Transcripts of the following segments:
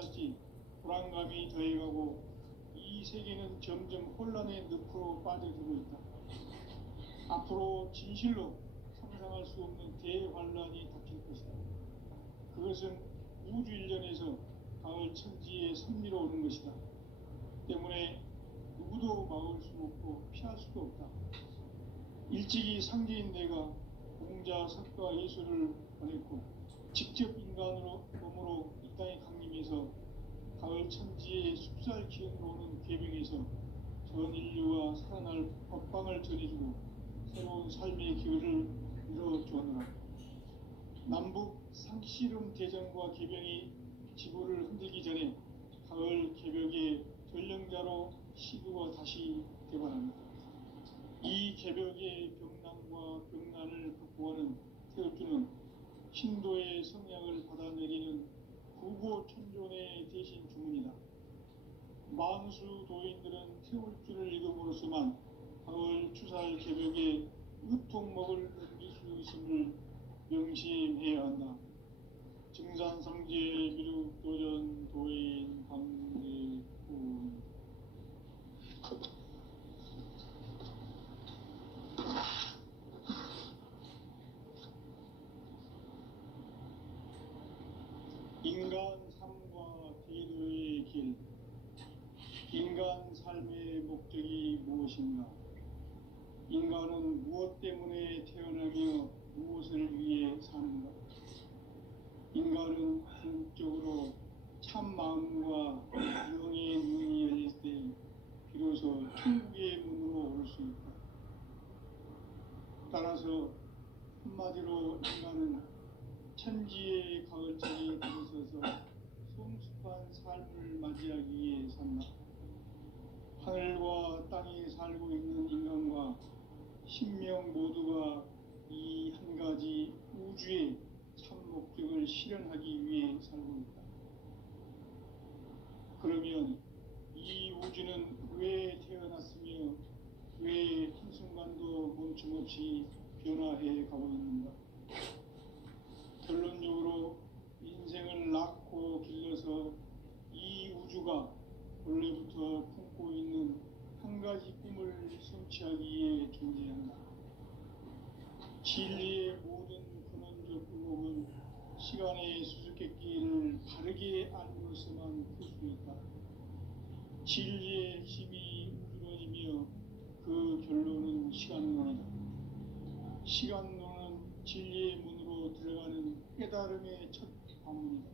갈지 불안감이 더해가고 이 세계는 점점 혼란의 늪으로 빠져들고 있다. 앞으로 진실로 상상할 수 없는 대환란이 닥칠 것이다. 그것은 우주 일련에서 가을 천지의 섭리로 오는 것이다. 때문에 누구도 막을 수 없고 피할 수도 없다. 일찍이 상제인 내가 공자, 석가, 예수를 보냈고 직접 인간으로 몸으로 이 땅에 강림해서 가을 천지의 숲살 기운으로 오는 궤병에서 전 인류와 살아날 법방을 전해주고 새로운 삶의 기회를 이뤄주었노라. 남북 상씨름 대전과 궤병이 지구를 흔들기 전에 가을 개벽의 전령자로 시구가 다시 개발합니다. 이 개벽의 병난과 병난을 극복하는 태엽주는 신도의 성향을 받아내리는 구고천존의 대신 주문이다. 만수 도인들은 태울주를 읽음으로써만 가을 추살 개벽의 의통목을 넘길 수 있음을 명심해야 한다. 증산상제 미륵도전 도인 강대훈. 인간 삶과 대도의 길. 인간 삶의 목적이 무엇인가? 인간은 무엇 때문에 태어나며 무엇을 위해 사는가? 인간은 궁극적으로 참 마음과 영의 문이 열릴 때 비로소 천국의 문으로 올 수 있다. 따라서 한마디로 인간은 천지의 가을철에 들어서서 성숙한 삶을 맞이하기 위해 산다. 하늘과 땅에 살고 있는 인간과 신명 모두가 이 한 가지 우주의 참 목적을 실현하기 위해 살고 있다. 그러면 이 우주는 왜 태어났으며 왜 한순간도 멈춤없이 변화해 가고 있는가? 결론적으로 인생을 낳고 길러서 이 우주가 원래부터 품고 있는 한 가지 꿈을 성취하기 위해 존재한다. 진리의 모든 근원적 의목은 시간의 수수께끼를 바르게 알므로서만 풀 수 있다. 진리의 핵심이 우주론이며 그 결론은 시간론이다. 시간론은 진리의 문으로 들어가는 깨달음의 첫 관문이다.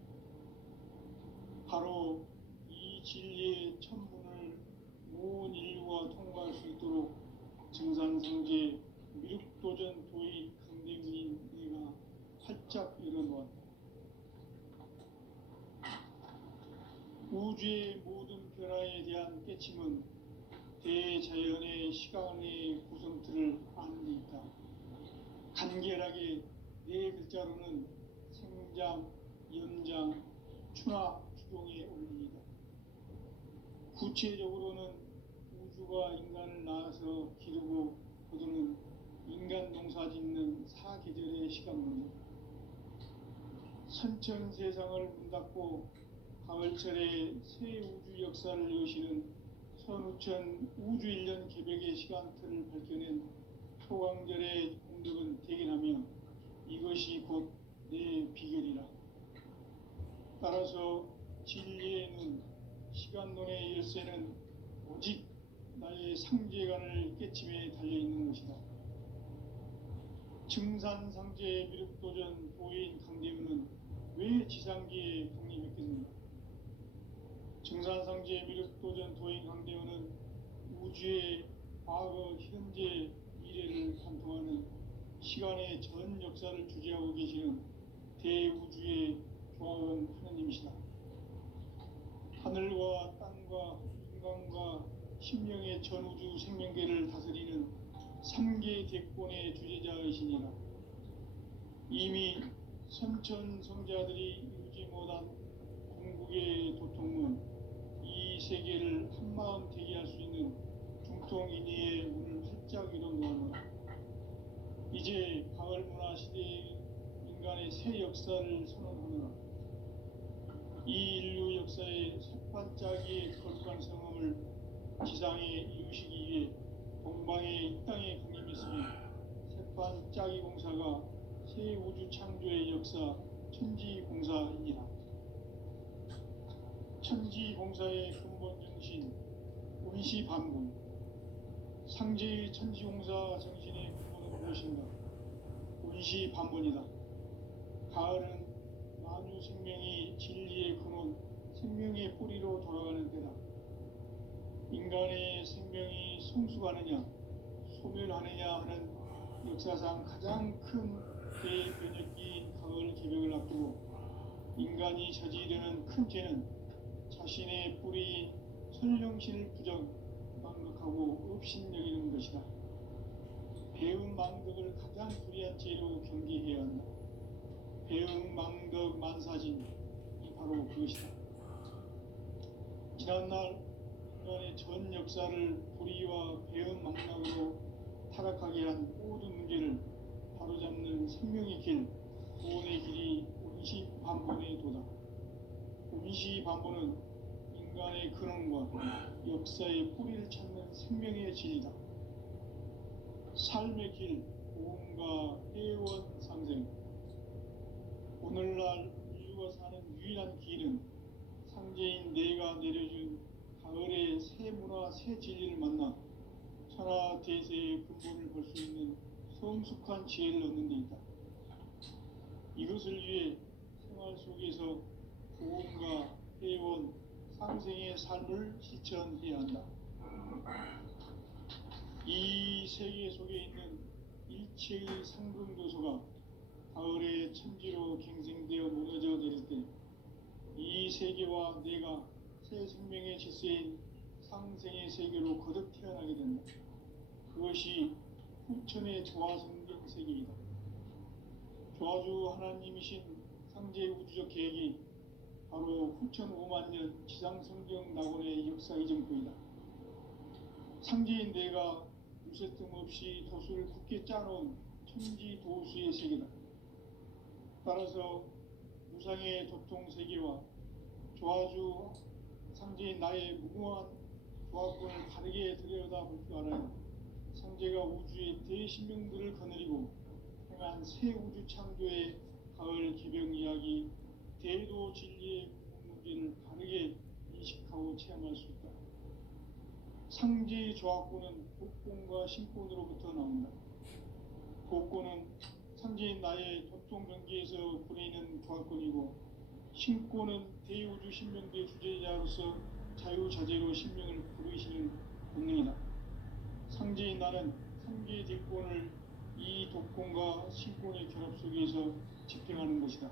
바로 이 진리의 첫 문을 온 인류가 통과할 수 있도록 증산상제 미륵도전 도의 강대문인 내가 활짝 열어놓았다. 우주의 모든 변화에 대한 깨침은 대자연의 시간의 구성틀을 아는 데 있다. 간결하게 네 글자로는 생장, 연장, 추나 추동의 원리이다. 구체적으로는 우주가 인간을 낳아서 기르고 거두는 인간 농사 짓는 사계절의 시간론이다. 선천 세상을 문 닫고 가을철에 새 우주 역사를 여시는 선우천 우주 일년 개벽의 시간틀을 밝혀낸 초강절의 공덕은 대견하며 이것이 곧 내 비결이라. 따라서 진리의 눈, 시간론의 열쇠는 오직 나의 상제관을 깨침에 달려있는 것이다. 증산상제 미륵도전 도인 강대문은 왜 지상기에 강림했겠는가? 증산상제 미륵도전 도인 강대문은 우주의 과거, 현재, 미래를 관통하는 시간의 전 역사를 주재하고 계시는 대우주의 조화원 하느님이시다. 하늘과 땅과 인간과 신명의 전우주 생명계를 다스리는 3계 대권의 주재자이시니라. 이미 선천성자들이 이루지 못한 궁극의 도통은 이 세계를 한마음 되게 할 수 있는 중통인의의 문을 활짝 열어놓았노라. 이제 가을 문화 시대의 인간의 새 역사를 선언하노라. 이 인류 역사의 첫 반짝이의 거룩한 성음을 지상에 이루시기 위해 동방의 이 땅에 강림했으니 새반짝이 공사가 새 우주 창조의 역사 천지공사이니라. 천지공사의 근본 정신 운시반분. 상제의 천지공사 정신의 근본은 무엇인가? 운시반분이다. 가을은 만유 생명이 진리의 근원, 생명의 뿌리로 돌아가는 때다. 인간의 생명이 성숙하느냐, 소멸하느냐 하는 역사상 가장 큰 대변혁기인 가을 개벽을 앞두고 인간이 저지르는 큰 죄는 자신의 뿌리인 선령신을 부정망덕하고 업신여기는 것이다. 배은망덕을 가장 불의한 죄로 경계해야 한다. 배은망덕 만사진이 바로 그것이다. 지난날 인간의 전 역사를 불의와 배은망덕으로 타락하게 한 모든 문제를 바로잡는 생명의 길, 구원의 길이 운시반본의 도다. 운시반본은 인간의 근원과 역사의 뿌리를 찾는 생명의 진리다. 삶의 길, 고음과 회원 상생. 오늘날 인류가 사는 유일한 길은 상제인 내가 내려준 가을의 새 문화, 새 진리를 만나 천하 대세의 근본을 볼 수 있는 성숙한 지혜를 얻는 데 있다. 이것을 위해 생활 속에서 고음과 회원, 상생의 삶을 실천해야 한다. 이 세계 속에 있는 일체의 상금도서가 가을의 천지로 갱생되어 무너져 내릴 때 이 세계와 내가 새 생명의 질서인 상생의 세계로 거듭 태어나게 된다. 그것이 후천의 조화성경 세계이다. 조화주 하나님이신 상제 우주적 계획이 바로 후천 5만 년 지상성경 낙원의 역사 이전부이다. 상제인 내가 유세 틈 없이 도수를 굳게 짜놓은 천지 도수의 세계다. 따라서 무상의 도통 세계와 조화주 상제인 나의 무궁한 조화권을 다르게 들여다볼 줄 알아야 상제가 우주의 대신명들을 거느리고 행한 새 우주 창조의 가을 개벽 이야기, 대도 진리의 문제를 다르게 인식하고 체험할 수 있다. 상제의 조화권은 복권과 신권으로부터 나온다. 복권은 상제인 나의 도통 경계에서 보내는 조화권이고, 신권은 대우주 신명대 주제자로서 자유자재로 신명을 부르시는 본능이다. 상제인 나는 상계 대권을 이 독권과 신권의 결합 속에서 집행하는 것이다.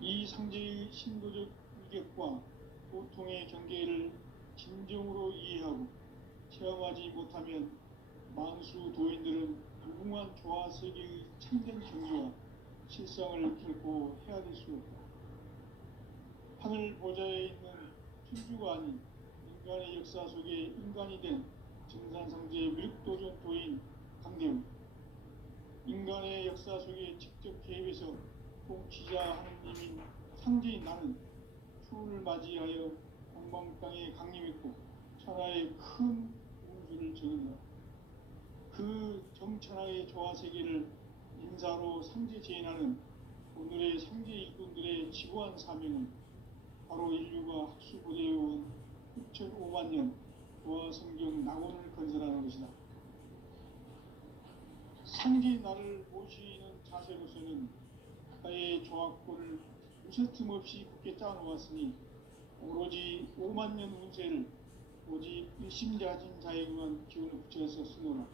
이 상제의 신도적 위격과 고통의 경계를 진정으로 이해하고 체험하지 못하면 만수 도인들은 무궁한 조화 세계의 참된 정의와 실상을 결코 헤아릴 수 없다. 하늘 보좌에 있는 천주가 아닌 인간의 역사 속에 인간이 된 증산상제의 밀도전 도인 강대우, 인간의 역사 속에 직접 개입해서 통치자 하느님인 상제인 나는 추운을 맞이하여 동방 땅에 강림했고 천하의 큰 우주를 정의한다. 그 정천하의 조화 세계를 인사로 상제 재현하는 오늘의 상제 일꾼들의 지구한 사명은 바로 인류가 학수고대해온 6,5만 년 조화 성경 낙원을 건설하는 것이다. 상제 나를 모시는 자세로서는 나의 조화권을 무쇠틈 없이 굳게 짜놓았으니 오로지 5만 년 운세를 오직 일심자진 자에게만 기운을 붙여서 쓰노라.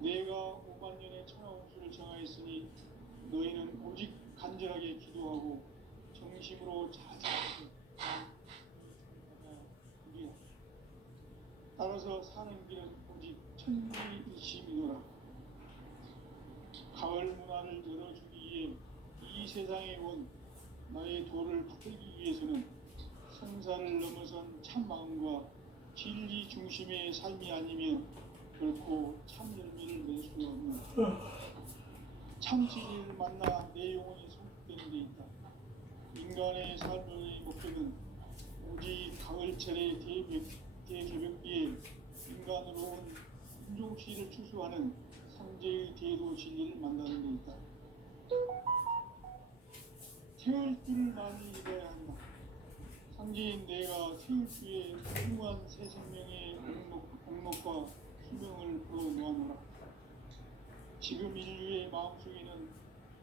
내가 5만 년의 천하 운수를 정하였으니 너희는 오직 간절하게 기도하고 정심으로 자자하게 따라서 사는 길은 오직 천지일심이노라. 가을 문화를 열어주기 위해 이 세상에 온 나의 도를 붙들기 위해서는 생사를 넘어선 참 마음과 진리 중심의 삶이 아니면 결코 참 열매를 낼 수가 없는 참 진리를 만나 내 영혼이 성숙되는 데 있다. 인간의 삶의 목적은 오직 가을철의 대개벽기에 인간으로 온 인종씨를 추수하는 상제의 대도 진리를 만나는 데 있다. 태울 줄을 많이 믿어야 한다. 상제인 내가 태울 주에 훌륭한 새 생명의 목록과 수명을 풀어놓아노라. 지금 인류의 마음속에는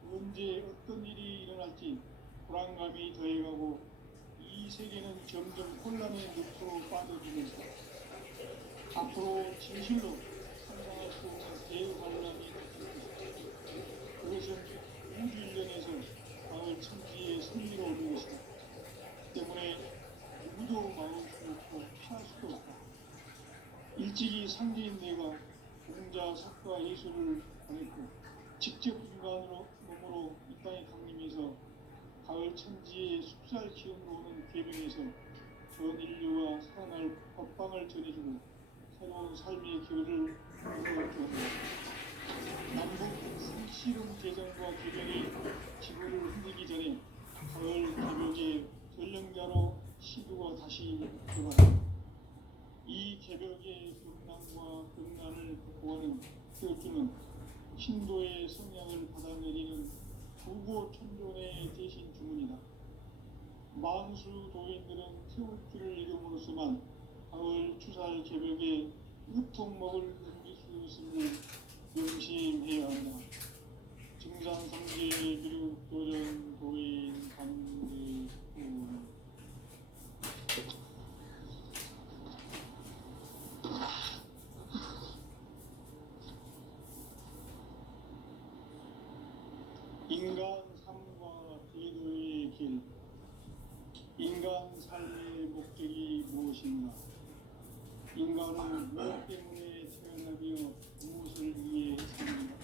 언제 어떤 일이 일어날지 불안감이 더해가고 이 세계는 점점 혼란의 늪으로 빠져들면서 앞으로 진실로 상상할 수 없는 대환란이 닥칠 것이다. 그것은 우주 일련에서 가을 천지의 승리로 오는 것이다. 때문에 누구도 막을 수 없고 피할 수도 없다. 일찍이 상제인 내가 공자, 석가, 예수를 보냈고 직접 인간으로 몸으로 이 땅에 강림해서 가을 천지의 숲살 기운으로 오는 계명에서 전 인류와 살아날 법방을 전해주고 새로운 삶의 길을 열어주었다. 남북 씨름 개정과 개명이 지구를 흔들기 전에 가을 개벽의 전령자로 시도가 다시 들어간다. 이 개벽의 극난과 극난을 극복하는 태어주는 신도의 성향을 받아내리는 부고 천존의 대신 주문이다. 만수 도인들은 태울주를 이름으로서만 가을 추살 개벽에 으통먹을 넘길 수 있음을 명심해야 한다. 증산상제 그리고 도전 도인 관계 인간 삶과 제도의 길. 인간 삶의 목적이 무엇인가? 인간은 무엇 때문에 태어나며 무엇을 위해 삽니까?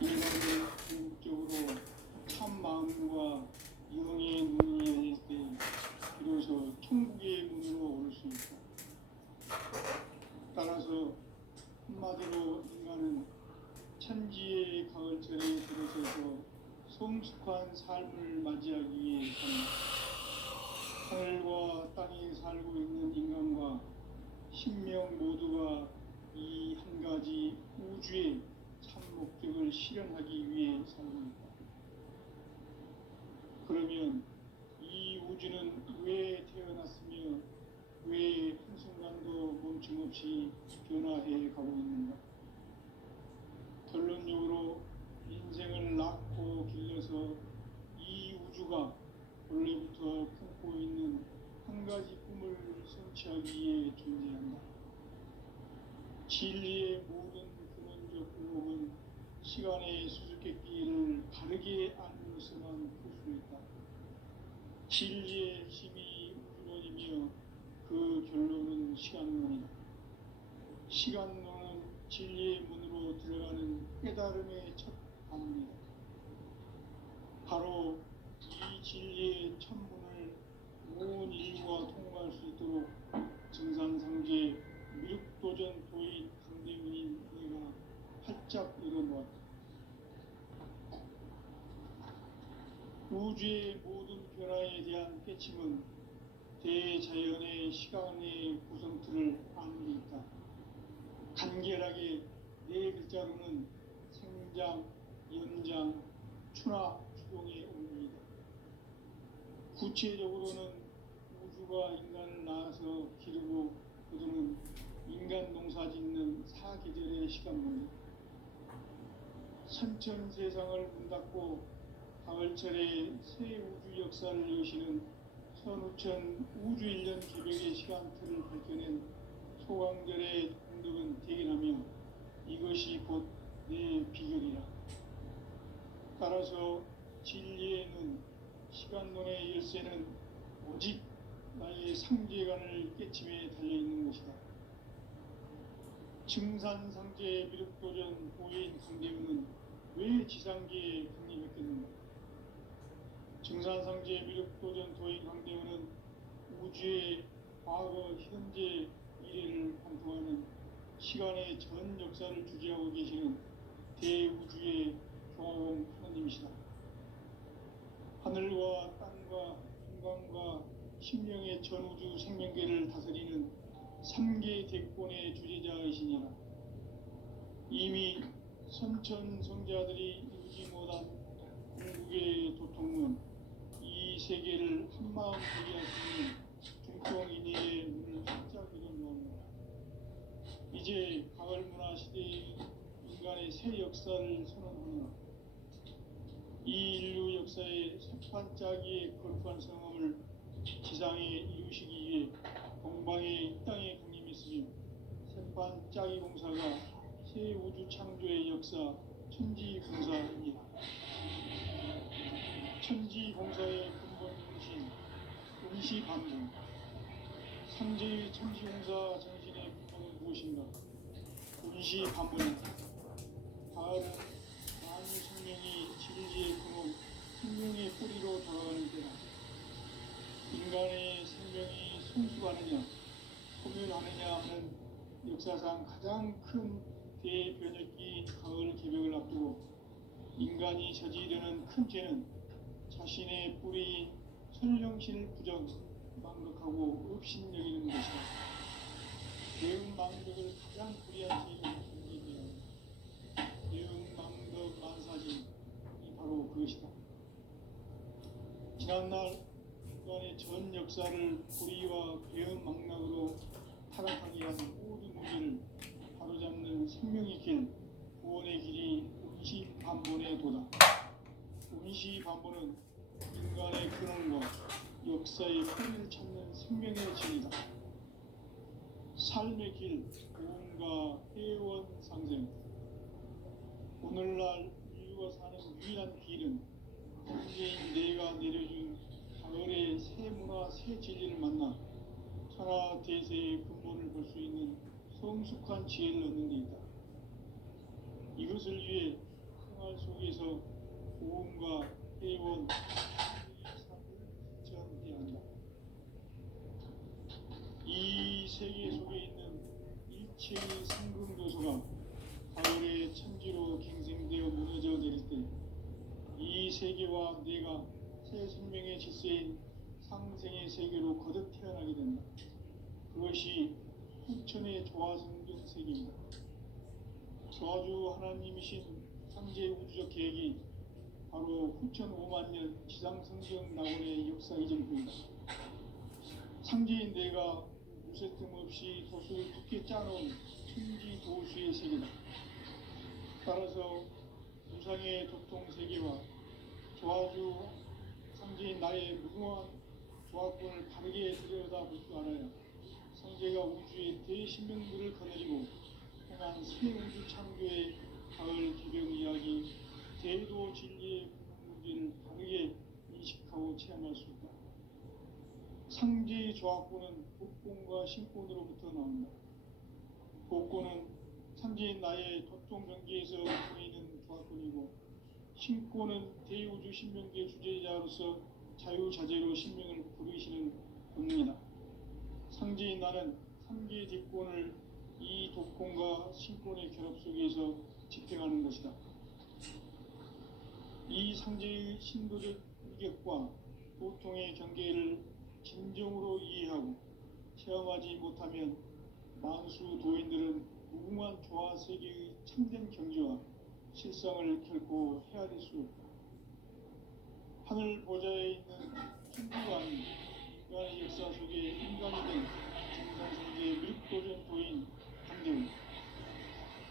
인간은 궁극적으로 참 마음과 영의 눈을 열릴 때 비로소 천국의 문으로 올 수 있다. 따라서 한마디로 인간은 천지의 가을철에 들어서서 성숙한 삶을 맞이하기 위해 산다. 하늘과 땅에 살고 있는 인간과 신명 모두가 이 한 가지 우주의 참 목적을 실현하기 위해 살고 있다. 그러면 이 우주는 왜 태어났으며 왜 한순간도 멈춤없이 변화해 가고 있는가? 결론적으로 인생을 낳고 길러서 이 우주가 원래부터 품고 있는 한 가지 꿈을 성취하기 위해 존재한다. 진리의 모든 근원적 의혹은 시간의 수수께끼를 바르게 알므로서만 풀 수 있다. 진리의 핵심이 우주론이며 그 결론은 시간론이다. 시간론은 진리의 문으로 들어가는 깨달음의 첫 방문이다. 바로 이 진리의 천문을 온 인류가 통과할 수 있도록 증산상제 미륵도전 도인 강대민인 내가 활짝 열어놓았다. 우주의 모든 변화에 대한 깨침은 대자연의 시간의 구성틀을 아는 데 있다. 간결하게 네 글자로는 생장, 연장, 추락, 추동의 원리이다. 구체적으로는 우주가 인간을 낳아서 기르고 거두는 인간 농사 짓는 사계절의 시간문이다. 선천 세상을 문 닫고 가을철에 새 우주 역사를 여시는 선우천 우주일년 개벽의 시간틀을 밝혀낸 소강절의 공덕은 대견하며 이것이 곧 내 비결이라. 따라서 진리의 눈, 시간론의 열쇠는 오직 나의 상제관을 깨침에 달려있는 것이다. 증산상제 미륵도전 도인 강대문은 왜 지상계에 강림했겠는가? 증산상제 미륵도전 도인 강대문은 우주의 과거, 현재, 미래를 관통하는 시간의 전 역사를 주재하고 계시는 대우주의 조화공 하나님이시다. 하늘과 땅 인간과 신명의 전우주 생명계를 다스리는 3계 대권의 주제자이시니라. 이미 선천성자들이 이루지 못한 궁극의 도통은 이 세계를 한마음 되게 할 수 있는 중통인의의 문을 활짝 열어놓았노라. 이제 가을 문화 시대의 인간의 새 역사를 선언하노라. 이 인류 역사의 새판짜기의 거룩한 성함을 지상에 이루시기 위해 동방의 이 땅에 강림했으며 새판짜기 공사가 새 우주 창조의 역사 천지공사입니다. 천지공사의 근본이신 운시반복, 상제의 천지공사 정신의 근본은 무엇인가? 운시반복은 바로 만유 생명이 진리의 근원, 생명의 뿌리로 돌아가는 때다. 인간의 생명이 성숙하느냐, 소멸하느냐 하는 역사상 가장 큰 대변혁기 가을 개벽을 앞두고 인간이 저지르는 큰 죄는 자신의 뿌리인 설령신을 부정, 망극하고 업신여기는 것이다. 대응 망극을 가장 불의한 죄로 정리되어 대응 망극 만사죄이 바로 그것이다. 지난날 인간의 전 역사를 불의와 배은 망락으로 타락하게 한 모든 문제를 바로잡는 생명의 길, 구원의 길이 운시반본의 도다. 운시반본은 인간의 근원과 역사의 뿌리를 찾는 생명의 진리다. 삶의 길, 고음과 회원 상생. 오늘날 인류가 사는 유일한 길은 현재인 내가 내려준 가을의 새 문화, 새 진리를 만나 천하 대세의 근본을 볼 수 있는 성숙한 지혜를 얻는 데 있다. 이것을 위해 생활 속에서 고음과 회원, 실천해야 한다. 이 세계 속에 있는 일체의 상금교소가 가을의 천지로 갱생되어 무너져 내릴 때 이 세계와 내가 새 생명의 질서인 상생의 세계로 거듭 태어나게 된다. 그것이 후천의 조화성경 세계입니다. 조화주 하나님이신 상제 우주적 계획이 바로 후천 5만 년 지상성경 낙원의 역사 이전입니다. 상제인 내가 무쇠 틈 없이 도수를 두께 짜놓은 천지 도수의 세계다. 따라서 우상의 도통 세계와 조화주 상제인 나의 무궁한 조화권을 바르게 들여다볼 줄 알아야 상제가 우주의 대신명들을 거느리고 행한 새 우주 창조의 가을 개벽 이야기, 대도 진리의 문제를 바르게 인식하고 체험할 수 있다. 상제의 조화권은 복권과 신권으로부터 나온다. 복권은 상제인 나의 도통 경계에서 보이는 조화권이고, 신권은 대우주 신명계 주제자로서 자유자재로 신명을 부르시는 본능이다. 상제인 나는 3개 뒷권을 이 도권과 신권의 결합 속에서 집행하는 것이다. 이 상제의 신도적 위격과 도통의 경계를 진정으로 이해하고 체험하지 못하면 만수 도인들은 무궁한 조화 세계의 참된 경지와 실상을 결코 헤아릴 수 없다. 하늘 보좌에 있는 천주가 아닌 인간의 역사 속에 인간이 된 중산세계의 밀도전도인 강대우,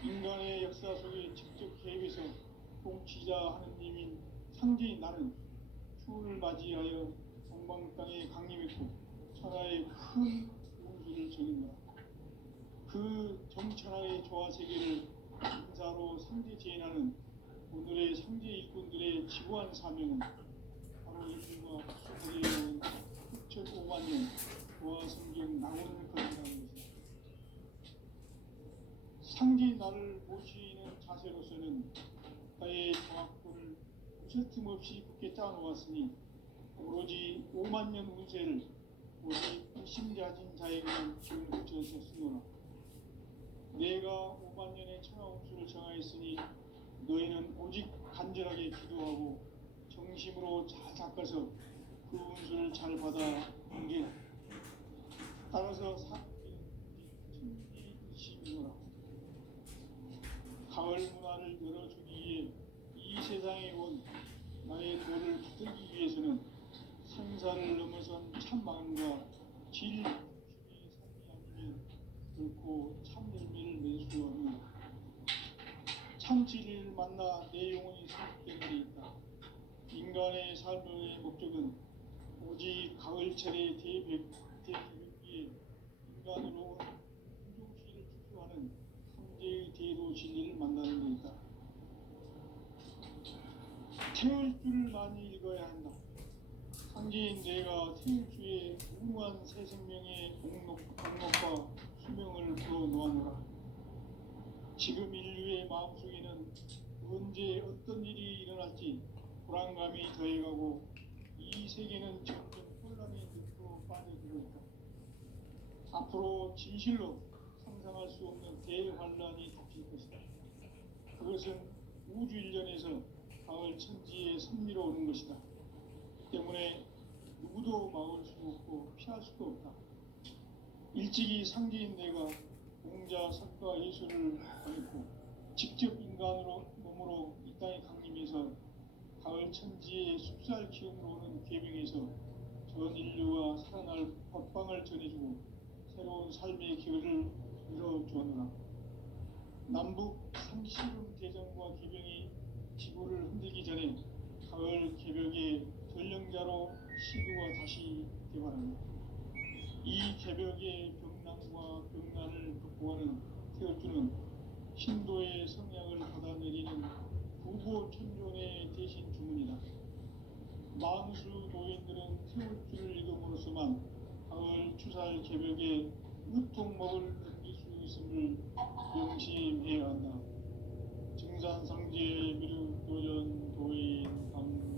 인간의 역사 속에 직접 개입해서 통치자 하느님인 상제인 나는 추운을 맞이하여 동방 땅에 강림했고 천하의 큰 우주를 적인다. 그 정천하의 조화 세계를 인사로 상제 제인하는 오늘의 상제 일꾼들의 지구한 사명은 바로 인류가 수고하게 온 6,5만 년 조화 성경 낙원을 거린다는 것이다. 상제 나를 모시는 자세로서는 나의 조화권을 무쇠틈 없이 굳게 짜놓았으니 오로지 5만 년 운세를 오직 심자진 자에게만 기운을 붙여서 쓰노라. 내가 5만 년의 천하운수를 정하였으니 너희는 오직 간절하게 기도하고 정심으로 잘 닦아서 그 운수를 잘 받아 옮기라. 따라서 천지심이노라. 가을 문화를 열어주기 위해 이 세상에 온 나의 도를 붙들기 위해서는 생사를 넘어선 참 마음과 진리 중심의 삶이 아니면 결코 참 열매를 맺을 수 없는 참 진리를 만나 내 영혼이 성숙되는 데 있다. 인간의 삶의 목적은 오직 가을철의 대개벽기에 인간으로 온 인종시를 추구하는 성제의 대도 진리를 만나는 데 있다. 태울 줄을 많이 읽어야 한다. 상제인 내가 태울 주의 무한 새 생명의 공목과 수명을 풀어놓아노라. 지금 인류의 마음속에는 언제 어떤 일이 일어날지 불안감이 더해가고 이 세계는 점점 혼란의 늪으로 빠져들고 있다. 앞으로 진실로 상상할 수 없는 대환란이 닥칠 것이다. 그것은 우주 일련에서 가을 천지의 섭리로 오는 것이다. 때문에 누구도 막을 수 없고 피할 수도 없다. 일찍이 상제인 내가 공자, 석가, 예수를 보냈고 직접 인간으로 몸으로 이 땅에 강림해서 가을 천지의 숲살 기운으로 오는 계명에서 전 인류가 살아날 법방을 전해주고 새로운 삶의 기회를 열어주었노라. 남북 상시름 대전과 개병이 지구를 흔들기 전에 가을 개벽의 전령자로 시도가 다시 개발합니다. 이 개벽의 병난과 병난을 극복하는 태어주는 신도의 성향을 받아내리는 부보천존의 대신 주문이다. 만수 노인들은 태어주를 읽음으로써만 가을 추살 개벽의 유통목을 넘길 수 있음을 명심해야 한다. 증산상제 미륵도전 도인 강리구.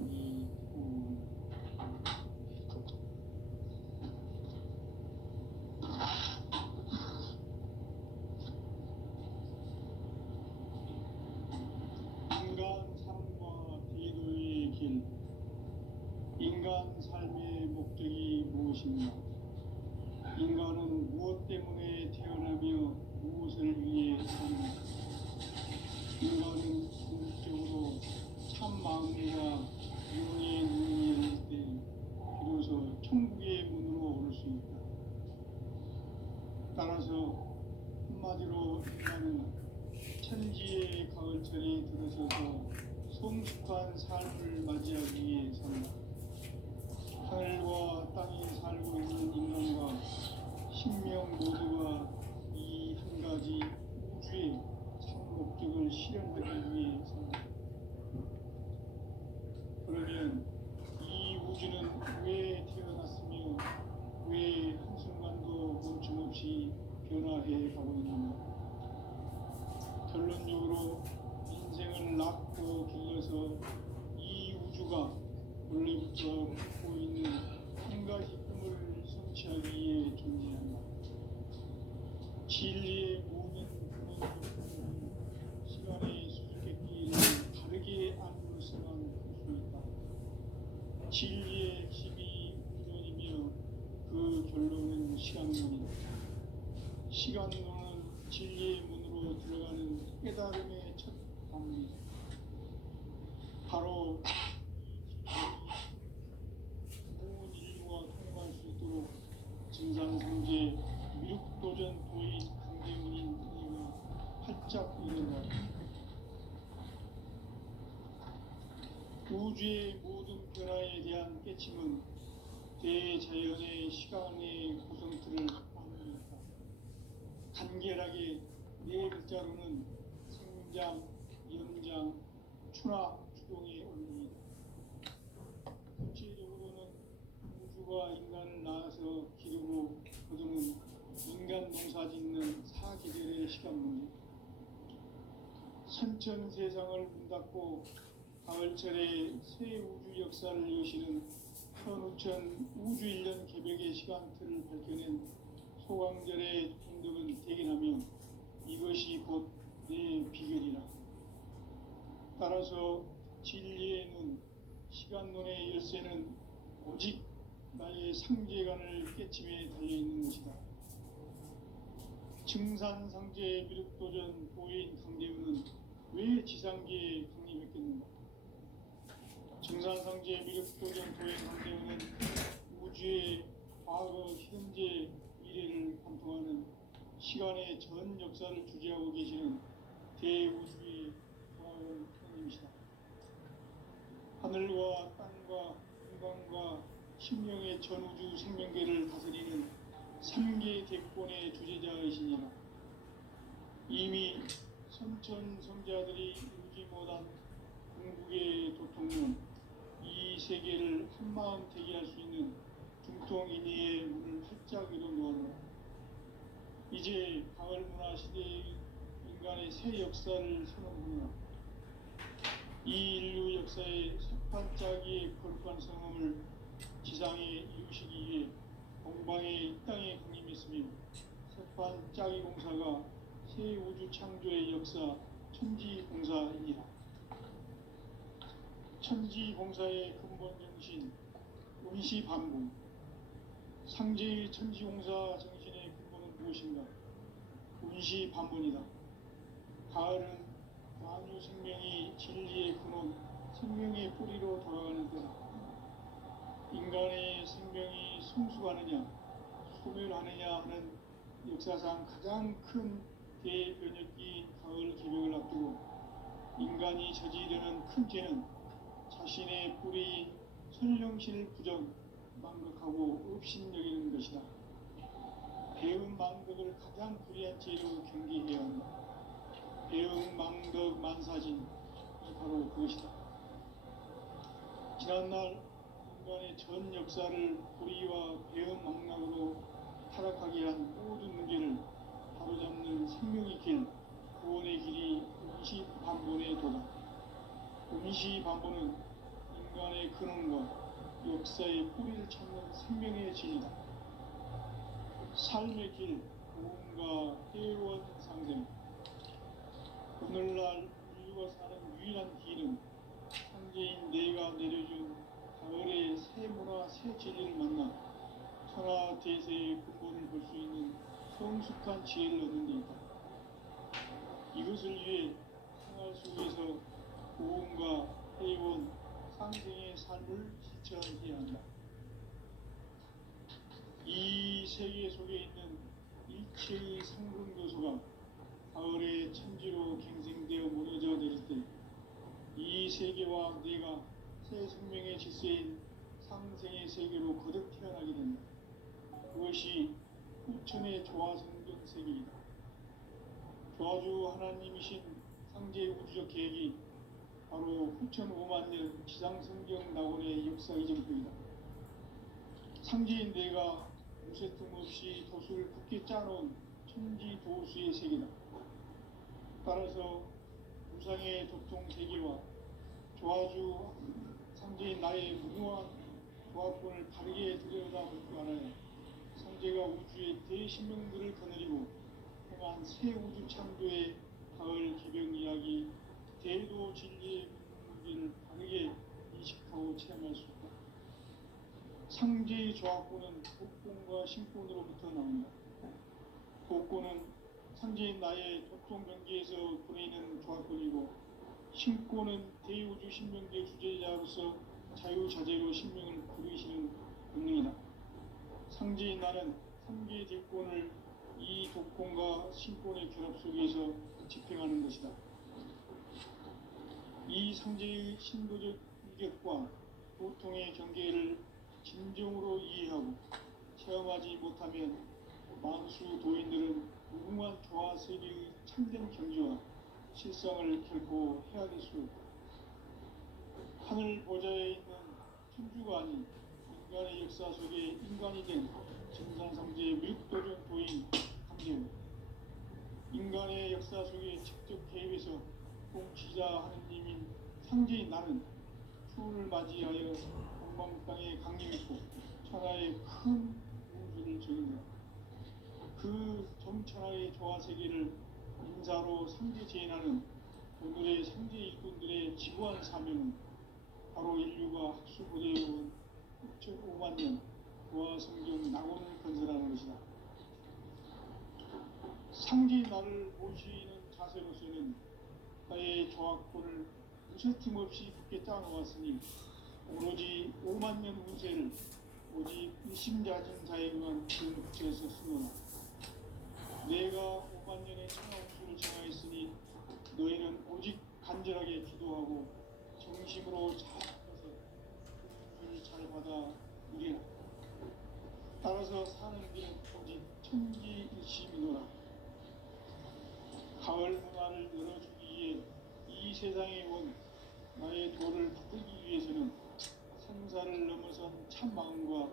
인간 삶과 대도의 길. 인간 삶의 목적이 무엇인가? 인간은 무엇 때문에 태어나며 무엇을 위해 사는가? 인간은 궁극적으로 참 마음과 영의 눈이 열릴 때 비로소 천국의 문으로 오를 수 있다. 따라서 한마디로 인간은 천지의 가을철에 들어서서 성숙한 삶을 맞이하기 위해 산다. 하늘과 땅에 살고 있는 인간과 신명 모두가 이 한 가지 우주의 참 목적을 실현하기 위해 산다. 그러면 이 우주는 왜 태어났으며 왜 한순간도 멈춤없이 변화해 가고 있는가? 결론적으로 인생을 낳고 길러서 이 우주가 원래부터 갖고 있는 한 가지 꿈을 성취하기 위해 존재한다. 진리의 모든 근원은 시간의 수수께끼를 다르게 알고서만 할 수 있다. 진리의 핵심이 우주론이며 그 결론은 시간론이다. 시간론은 진리의 문으로 들어가는 깨달음의 첫 단계이다. 바로 온 인류가 통과할 수 있도록 증산상제 미륵도전 도인 강제문인 우리가 활짝 일어나 우주의 모든 변화에 대한 깨침은 대자연의 시간의 구성틀을 만듭니다. 간결하게 네 글자로는 생장, 연장, 추락, 추동의 원리이다. 구체적으로는 우주가 인간을 낳아서 기르고 거두는 인간 농사 짓는 사계절의 시간 문제. 선천 세상을 문 닫고 가을철에 새 우주 역사를 여시는 현우천 우주 1년 개벽의 시간틀을 밝혀낸 소강절의 중독은 대견하며 이것이 곧 내 비결이라. 따라서 진리의 눈, 시간론의 열쇠는 오직 나의 상제관을 깨침에 달려있는 것이다. 증산상제 미륵도전 도인 강대우는 왜 지상계에 강림했겠는가? 증산상제 미륵도전 도인 강대우는 우주의 과거, 현재, 미래를 관통하는 시간의 전 역사를 주재하고 계시는 대우주의 정학원 형님이시다. 하늘과 땅과 인간과 신명의 전우주 생명계를 다스리는 3개 대권의 주제자이시니라. 이미 선천성자들이 이루지 못한 궁극의 도통론, 이 세계를 한마음 대기할 수 있는 중통인의의 문을 활짝 열어놓았노라. 이제 가을 문화 시대의 인간의 새 역사를 선언하노라. 이 인류 역사의 새판짜기의 거룩한 성함을 지상에 이루시기 위해 공방에 이 땅에 강림했으며 새판짜기 공사가 새 우주 창조의 역사 천지공사이니라. 천지공사의 근본 정신 운시반복. 상제의 천지공사 정신의 근본은 무엇인가? 운시반본이다. 가을은 만유 생명이 진리의 근원, 생명의 뿌리로 돌아가는 때다. 인간의 생명이 성숙하느냐, 소멸하느냐 하는 역사상 가장 큰 대변혁기인 가을 개벽을 앞두고 인간이 저지르는 큰 죄는 자신의 뿌리인 선령신을 부정, 망극하고 업신여기는 것이다. 배은 망덕을 가장 불의한 죄로 경계해야 한다. 배은 망덕 만사진이 바로 그것이다. 지난날 인간의 전 역사를 불의와 배은 망락으로 타락하게 한 모든 문제를 바로잡는 생명의 길, 구원의 길이 운시반본의 도다. 운시반본은 인간의 근원과 역사의 뿌리를 찾는 생명의 진이다. 삶의 길, 고음과 회원 상생. 오늘날 인류가 사는 유일한 길은 상제인 내가 내려준 가을의 새 문화, 새 진리를 만나 천하 대세의 근본을 볼 수 있는 성숙한 지혜를 얻는 데 있다. 이것을 위해 생활 속에서 고음과 회원, 상생의 삶을 실천해야 한다. 이 세계 속에 있는 일체의 상근 요소가 가을의 천지로 갱생되어 무너져 내릴 때 이 세계와 내가 새 생명의 질서인 상생의 세계로 거듭 태어나게 된다. 그것이 후천의 조화성경 세계이다. 조화주 하나님이신 상제의 우주적 계획이 바로 후천 5만 년 지상성경 낙원의 역사 이정표이다. 상제인 내가 무쇠 틈 없이 도수를 굳게 짜놓은 천지 도수의 세계다. 따라서 우상의 도통 세계와 조화주 상제인 나의 무모한 조합권을 바르게 들여다볼 줄 알아야 상제가 우주의 대신명들을 거느리고 행한 새 우주 창조의 가을 개벽 이야기, 대도 진리의 문제를 바르게 인식하고 체험할 수 있다. 상제의 조합권은 복권과 신권으로부터 나온다. 복권은 상제인 나의 도통 경계에서 보내는 조합권이고, 신권은 대우주 신명계 주제자로서 자유자재로 신명을 부르시는 본능이다. 상제인 나는 3개의 대권을 이 독권과 신권의 결합 속에서 집행하는 것이다. 이 상제의 신도적 이격과 보통의 경계를 진정으로 이해하고 체험하지 못하면 만수 도인들은 무궁한 조화 세계의 참된 경지와 실상을 결코 헤아릴 수 없다. 하늘 보좌에 있는 천주가 아닌 인간의 역사 속에 인간이 된 증산상제의 미륵도전 도인 강제우, 인간의 역사 속에 직접 개입해서 통치자 하느님인 상제인 나는 추운을 맞이하여 동방 땅에 강림했고 천하의 큰 우주를 적인다. 그 점천하의 조화세계를 인사로 상제 제인하는 오늘의 상제 일꾼들의 지구한 사명은 바로 인류가 학수고대해온 6천 5만 년 부하 성경 낙원을 건설하는 것이다. 상지 나를 모시는 자세로서는 나의 조합권을 무쇠틈 없이 굳게 짜놓았으니 오로지 5만 년 운세를 오직 일심자진 자에게만 그 묵지에서 쓰노라. 내가 5만 년의 천하운수를 정하였으니 너희는 오직 간절하게 기도하고 정심으로 자업해서 은혜를 잘 받아 누리라. 따라서 사는 길은 오직 천지일심이노라. 가을 문화를 열어주기 위해 이 세상에 온 나의 도를 받들기 위해서는 생사를 넘어선 참 마음과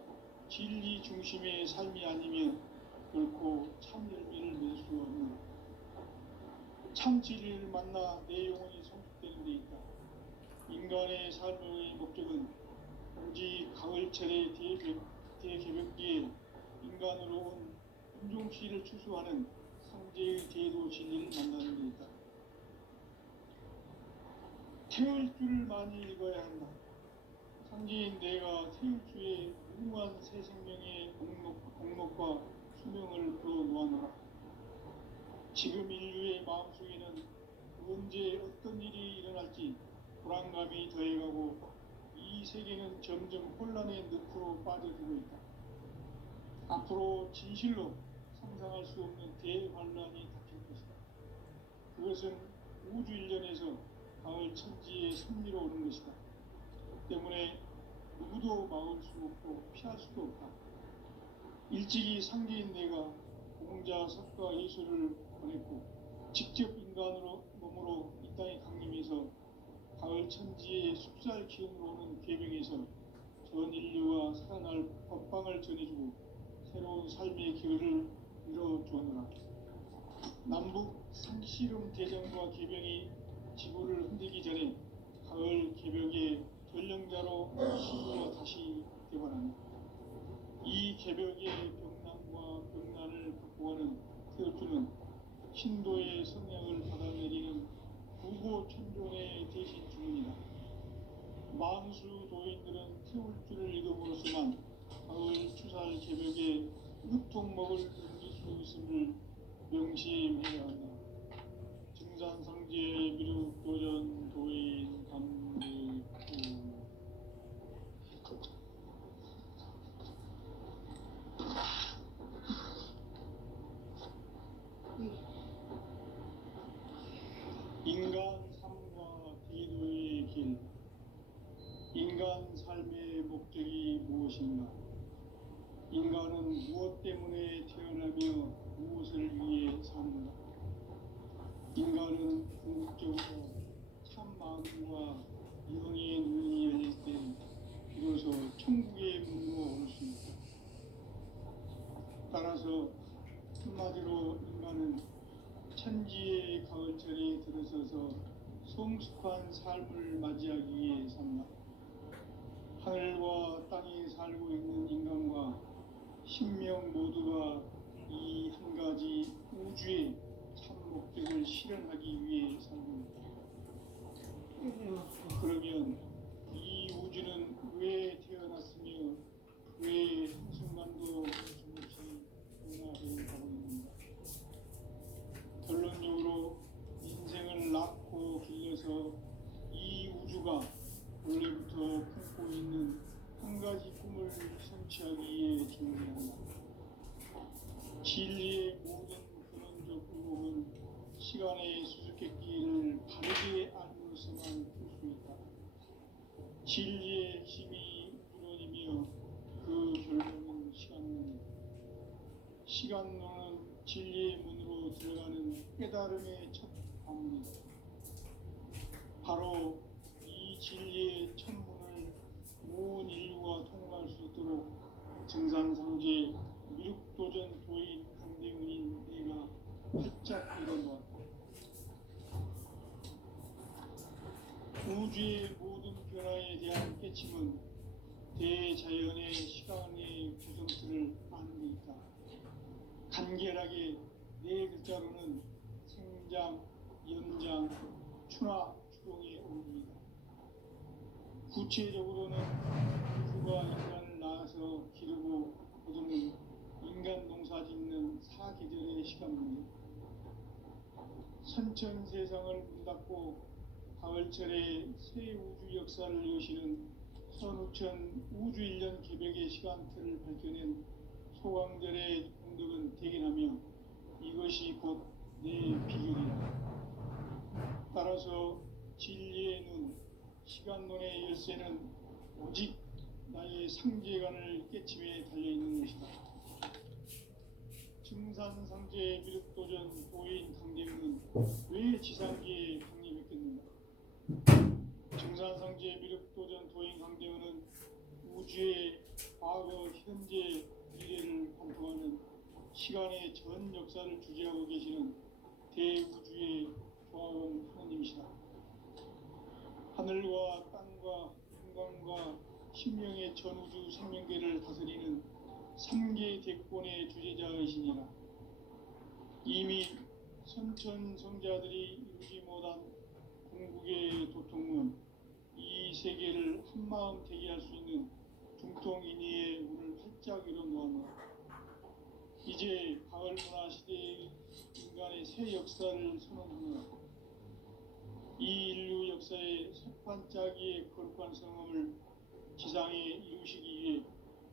진리 중심의 삶이 아니면 결코 참 열매를 맺을 수 없노라. 참 진리를 만나 내 영혼이 성숙되는 데 있다. 인간의 삶의 목적은 오직 가을철의 대개벽기에 인간으로 온 운종시를 추수하는 상제의 제도 진리를 만나는 데 있다. 태울 줄을 많이 읽어야 한다. 상제인 내가 태울 주의 무궁한 새 생명의 공목과 수명을 풀어놓아노라. 지금 인류의 마음속에는 언제 어떤 일이 일어날지 불안감이 더해가고 이 세계는 점점 혼란의 늪으로 빠져들고 있다. 앞으로 진실로 상상할 수 없는 대환란이 닥칠 것이다. 그것은 우주 일련에서 가을 천지의 섭리로 오는 것이다. 때문에 누구도 막을 수 없고 피할 수도 없다. 일찍이 상제인 내가 공자, 석가, 예수를 보냈고 직접 인간으로 몸으로 이 땅에 강림해서 가을 천지의 숲살 기운으로 오는 계명에서 전 인류가 살아날 법방을 전해주고 새로운 삶의 길을 이뤄주었노라. 남북 상씨름 대전과 계병이 지구를 흔들기 전에 가을 개벽의 전령자로 신부가 다시 되어나니 이 개벽의 병난과 병난을 극복하는 태어주는 신도의 성령을 받아내리는 구고 천종의 대신 주문이다. 만수 도인들은 태울 줄을 읽음으로써만 가을 추살 개벽의 으통목을 넘길 수 있음을 명심해야 한다. 증산상제 미륵도전 도인 감리구 인간 삶과 기도의 길. 인간 삶의 목적이 무엇인가? 인간은 무엇 때문에 태어나며 무엇을 위해 사는가? 인간은 궁극적으로 참 마음과 영의 눈이 열릴 때 비로소 천국의 문으로 올 수 있다. 따라서 한마디로 인간은 천지의 가을철에 들어서서 성숙한 삶을 맞이하기 위해 산다. 하늘과 땅에 살고 있는 인간과 신명 모두가 이 한 가지 우주의 참 목적을 실현하기 위해 살고 있다. 그러면 이 우주는 왜 태어났으며 왜 한순간도 조금씩 변화해 가고 있는가? 결론적으로 인생을 낳고 길러서 이 우주가 원래부터 품고 있는 한 가지 꿈을 성취하기 위해 준비한다. 진리의 모든 근원적 의혹은 시간의 수수께끼를 바르게 알므로서만 풀 수 있다. 진리의 핵심이 우주론이며 그 결론은 시간론이다. 시간론은 진리의 문으로 들어가는 깨달음의 첫 방문이다. 바로 이 진리의 첫 문을 온 인류가 통과할 수 있도록 증산상제 미륵도전 도인 강대훈인 내가 활짝 열어놓았다. 우주의 모든 변화에 대한 깨침은 대자연의 시간의 구성틀을 아는 데 있다. 간결하게 네 글자로는 생장, 연장, 추나, 추동의 원리이다. 구체적으로는 우주가 인간을 따라서 기르고 거두는 인간 농사 짓는 사계절의 시간문제, 선천 세상을 문 닫고 가을철에 새 우주 역사를 여시는 선우천 우주일년 개벽의 시간틀을 밝혀낸 소강절의 공덕은 대견하며 이것이 곧 내 비결이다. 따라서 진리의 눈, 시간론의 열쇠는 오직 나의 상제관을 깨침에 달려있는 것이다. 증산상제 미륵도전 도인 강대우는 왜 지상기에 강림했겠는가? 증산상제 미륵도전 도인 강대우는 우주의 과거, 현재, 미래를 관통하는 시간의 전 역사를 주재하고 계시는 대우주의 조화원 하느님이시다. 하늘과 땅과 인간과 신명의 전우주 생명계를 다스리는 삼계 대권의 주제자이시니라. 이미 선천성자들이 이루지 못한 궁극의 도통문, 이 세계를 한마음 되게 할 수 있는 중통인의의 문을 활짝 열어놓았노라. 이제 가을 문화 시대의 인간의 새 역사를 선언하노라. 이 인류 역사의 새판짜기의 거룩한 성험을 지상에 이루시기 위해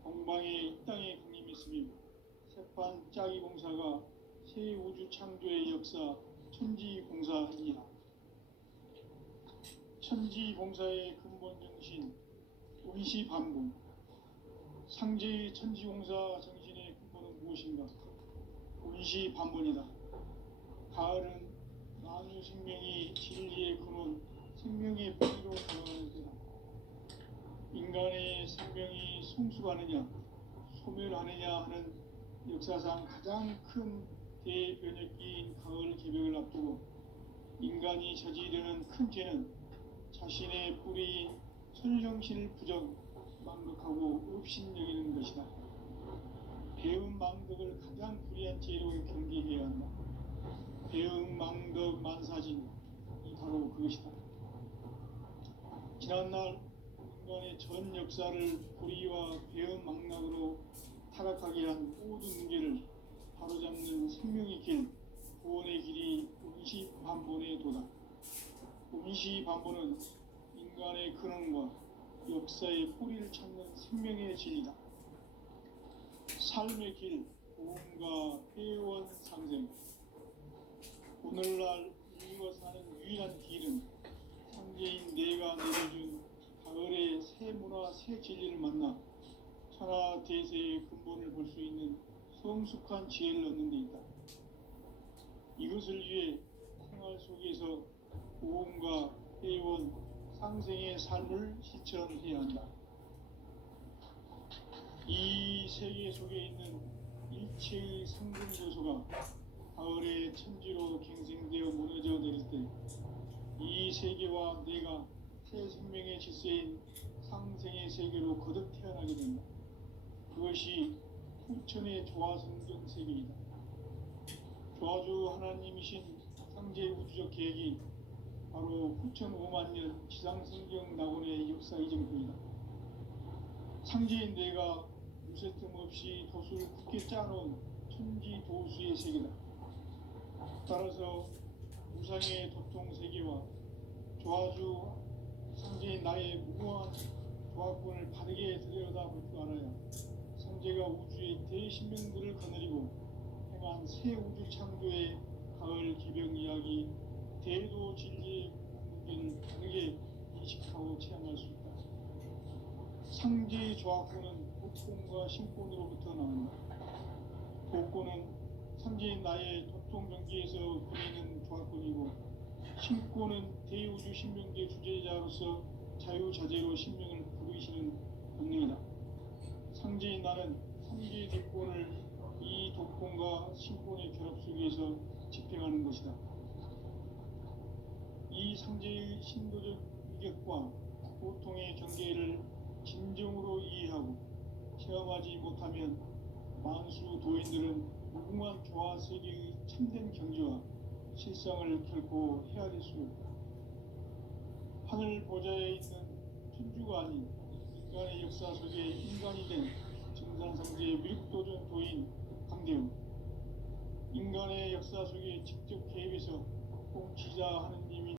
동방의 이 땅에 강림했으며 새판짜기 공사가 새 우주 창조의 역사 천지공사이니라. 천지공사의 근본 정신 운시반분, 상제의 천지공사 정신의 근본은 무엇인가? 운시반분이다. 가을은 만유 생명이 진리의 근원, 생명의 뿌리로 돌아가는 때다. 인간의 생명이 성숙하느냐, 소멸하느냐 하는 역사상 가장 큰 대변혁기인 가을 개벽을 앞두고 인간이 저지르는 큰 죄는 자신의 뿌리인 설령신을 부정, 망극하고 업신여기는 것이다. 배음 망덕을 가장 불의한 죄로 경계해야 한다. 배음 망덕 만사진, 이 바로 그것이다. 지난날 인간의 전 역사를 불의와 배음 망락으로 타락하게 한 모든 문제를 바로잡는 생명의 길, 구원의 길이 운시반본의 도다. 운시반본은 인간의 근원과 역사의 뿌리를 찾는 생명의 진리다. 삶의 길, 고음과 회원 상생. 오늘날 인류가 사는 유일한 길은 상제인 내가 내려준 가을의 새 문화, 새 진리를 만나 천하 대세의 근본을 볼 수 있는 성숙한 지혜를 얻는 데 있다. 이것을 위해 생활 속에서 고음과 회원, 상생의 삶을 실천해야 한다. 이 세계 속에 있는 일체의 상승 요소가 가을의 천지로 갱생되어 무너져 내릴 때 이 세계와 내가 새 생명의 질서인 상생의 세계로 거듭 태어나게 된다. 그것이 후천의 조화성전 세계이다. 조화주 하나님이신 상제 우주적 계획이 바로 후천 5만년 지상성경 낙원의 역사 이정표이다. 상제인 내가 무쇠틈 없이 도수를 굳게 짜놓은 천지 도수의 세계다. 따라서 무상의 도통 세계와 조화주 상제인 나의 무모한 조화권을 바르게 들여다볼 줄 알아야 상제가 우주의 대신명들을 거느리고 행한 새 우주 창조의 가을 기병 이야기, 대도 진리의 문제를 다르게 인식하고 체험할 수 있다. 상제의 조화권은 복권과 신권으로부터 나온다. 복권은 상제인 나의 도통 경계에서 부리는 조화권이고, 신권은 대우주 신명계 주제자로서 자유자재로 신명을 부르시는 권능이다. 상제인 나는 상제의 대권을 이 독권과 신권의 결합 속에서 집행하는 것이다. 이 상제의 신도적 위격과 고통의 경계를 진정으로 이해하고 체험하지 못하면 만수 도인들은 무궁한 조화 세계의 참된 경지와 실상을 결코 헤아릴 수 없다. 하늘 보좌에 있는 천주가 아닌 인간의 역사 속에 인간이 된 황제 미륵도전 도인 강대우. 인간의 역사 속에 직접 개입해서 통치자 하는